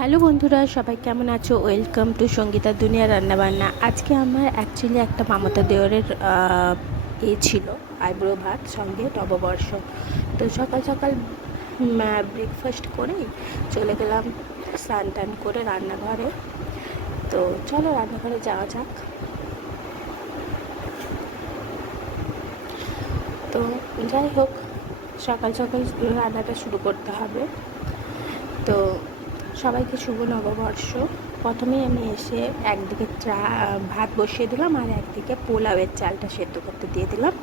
Hello বন্ধুরা, সবাই কেমন আছো? ওয়েলকাম টু সঙ্গীতা দুনিয়া রান্নাবান্না। আজকে আমার অ্যাকচুয়ালি একটা মামাতো দেওরের ছিল আইব্রো ভাত সঙ্গে নববর্ষ। তো সকাল সকাল ব্রেকফাস্ট করেই চলে গেলাম স্নান টান করে রান্নাঘরে। তো চলো রান্নাঘরে যাওয়া যাক। তো যাই হোক, সকাল সকাল রান্নাটা শুরু করতে হবে। তো সবাইকে শুভ নববর্ষ। প্রথমেই আমি এসে একদিকে ভাত বসিয়ে দিলাম আর একদিকে পোলাওয়ের চালটা সেদ্ধ করতে দিয়ে দিলাম।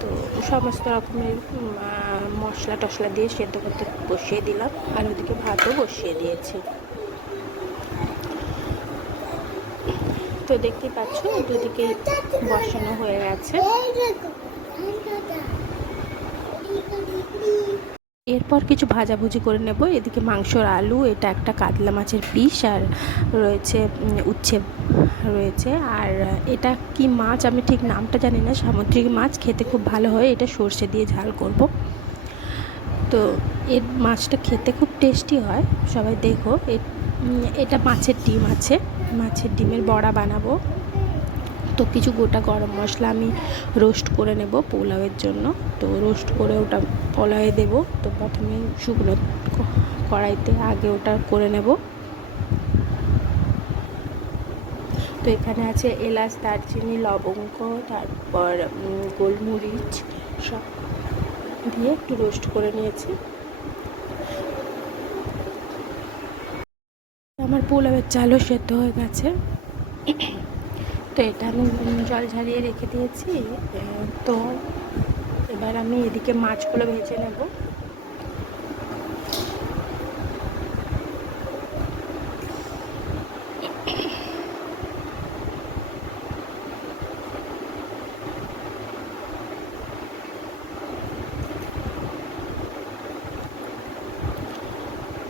তো সমস্ত রকমের মশলা টশলা দিয়ে সেদ্ধ করতে বসিয়ে দিলাম আর ওদিকে ভাতও বসিয়ে দিয়েছি। তো দেখতেই পাচ্ছ দুদিকে বসানো হয়ে গেছে। এরপর কিছু ভাজাভুজি করে নেব। এদিকে মাংসর আলু, এটা একটা কাতলা মাছের পিস, আর রয়েছে উচ্ছে রয়েছে। আর এটা কি মাছ আমি ঠিক নামটা জানি না, সামুদ্রিক মাছ, খেতে খুব ভালো হয়। এটা সর্ষে দিয়ে ঝাল করব। তো এর মাছটা খেতে খুব টেস্টি হয়, সবাই দেখো। এটা মাছের ডিম আছে, মাছের ডিমের বড়া বানাবো। তো কিছু গোটা গরম মশলা আমি রোস্ট করে নেব পোলাওয়ের জন্য। তো রোস্ট করে ওটা পোলাওয়ে দেব। তো প্রথমে শুকনো কড়াইতে আগে ওটা করে নেব। তো এখানে আছে এলাচ, দারচিনি, লবঙ্গ, তারপর গোলমরিচ সব দিয়ে একটু রোস্ট করে নিয়েছি। আমার পোলাওয়ের চালও সেদ্ধ হয়ে গেছে। তো এটা আমি জল ঝরিয়ে রেখে দিয়েছি। তো এবার আমি এদিকে মাছগুলো ভেজে নেব।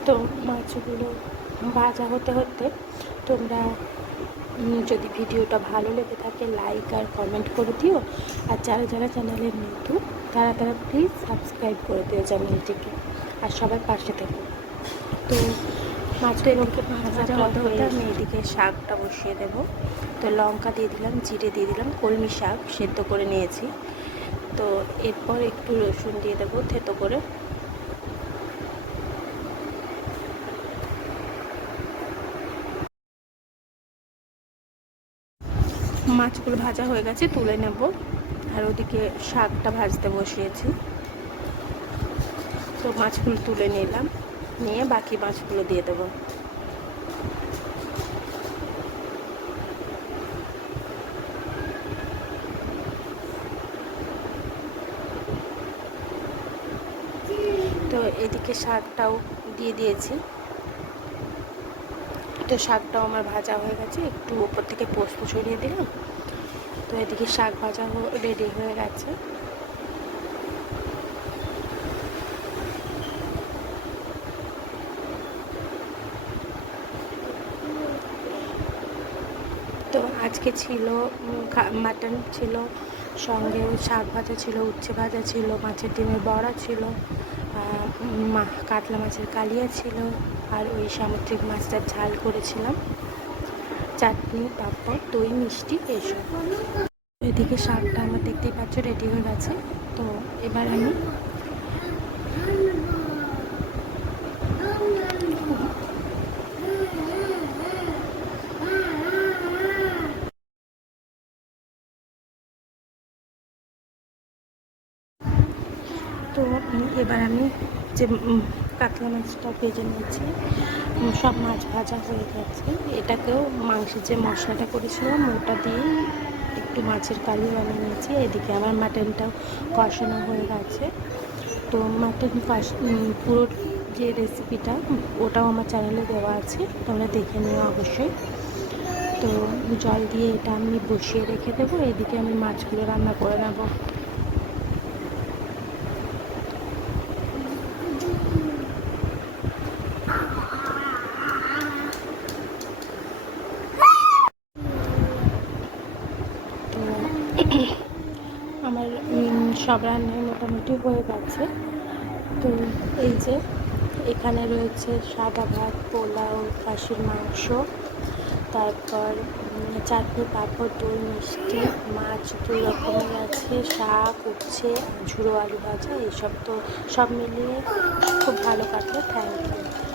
তো মাছগুলো ভাজা হতে হতে তোমরা যদি ভিডিওটা ভালো লেগে থাকে লাইক আর কমেন্ট করে দিও। আর যারা যারা চ্যানেলের নতুন তারা প্লিজ সাবস্ক্রাইব করে দিও চ্যানেলটিকে, আর সবার পাশে থেকো। তো মাছটা এদিকে ভাজা হতে হতে আমি এদিকে শাকটা বসিয়ে দেবো। তো লঙ্কা দিয়ে দিলাম, জিরে দিয়ে দিলাম, কলমি শাক সেদ্ধ করে নিয়েছি। তো এরপর একটু রসুন দিয়ে দেবো থেতো করে। মাছগুলো ভাজা হয়ে গেছে, তুলে নেব। আর ওদিকে শাকটা ভাজতে বসিয়েছি। তো মাছগুলো তুলে নিলাম, নিয়ে বাকি মাছগুলো দিয়ে দেবো। তো এদিকে শাকটাও দিয়ে দিয়েছি। তো শাকটাও আমার ভাজা হয়ে গেছে, একটু ওপর থেকে পোস্ত ছড়িয়ে দিলাম। তো এদিকে শাক ভাজা রেডি হয়ে গেছে। তো আজকে ছিল মাটন ছিল, সঙ্গে শাক ভাজা ছিল, উচ্ছে ভাজা ছিল, মাছের ডিমের বড়া ছিল, কাতলা মাছের কালিয়া ছিল, আর ওই সামুদ্রিক মাছটার ঝাল করেছিলাম, চাটনি, পাঁপড়, দই, মিষ্টি, এসব। এদিকে শাকটা আমার দেখতেই পাচ্ছ রেডি হয়ে গেছে। তো এবার আমি যে কাতলা মাছটা ভেজে নিয়েছি, সব মাছ ভাজা হয়ে গেছে। এটাকেও মাংসের যে মশলাটা করেছিলাম ওটা দিয়ে একটু মাছের কালি বানিয়ে নিয়েছি। এদিকে আমার মাটনটাও কষানো হয়ে গেছে। তো মাটন পুরো যে রেসিপিটা ওটাও আমার চ্যানেলে দেওয়া আছে, তোমরা দেখে নিও অবশ্যই। তো জল দিয়ে এটা আমি বসিয়ে রেখে দেবো। এদিকে আমি মাছগুলো রান্না করে নেব। আমার সব রান্নাই মোটামুটি হয়ে গেছে। তো এই যে এখানে রয়েছে সাদা ভাত, পোলাও, খাসির মাংস, তারপর চাটনি, পাঁপড়, দই, মিষ্টি, মাছ 2 রকমের আছে, শাক, উচ্ছে, ঝুড়ো আলু ভাজা, এইসব। তো সব মিলিয়ে খুব ভালো কাটলো। Thank you.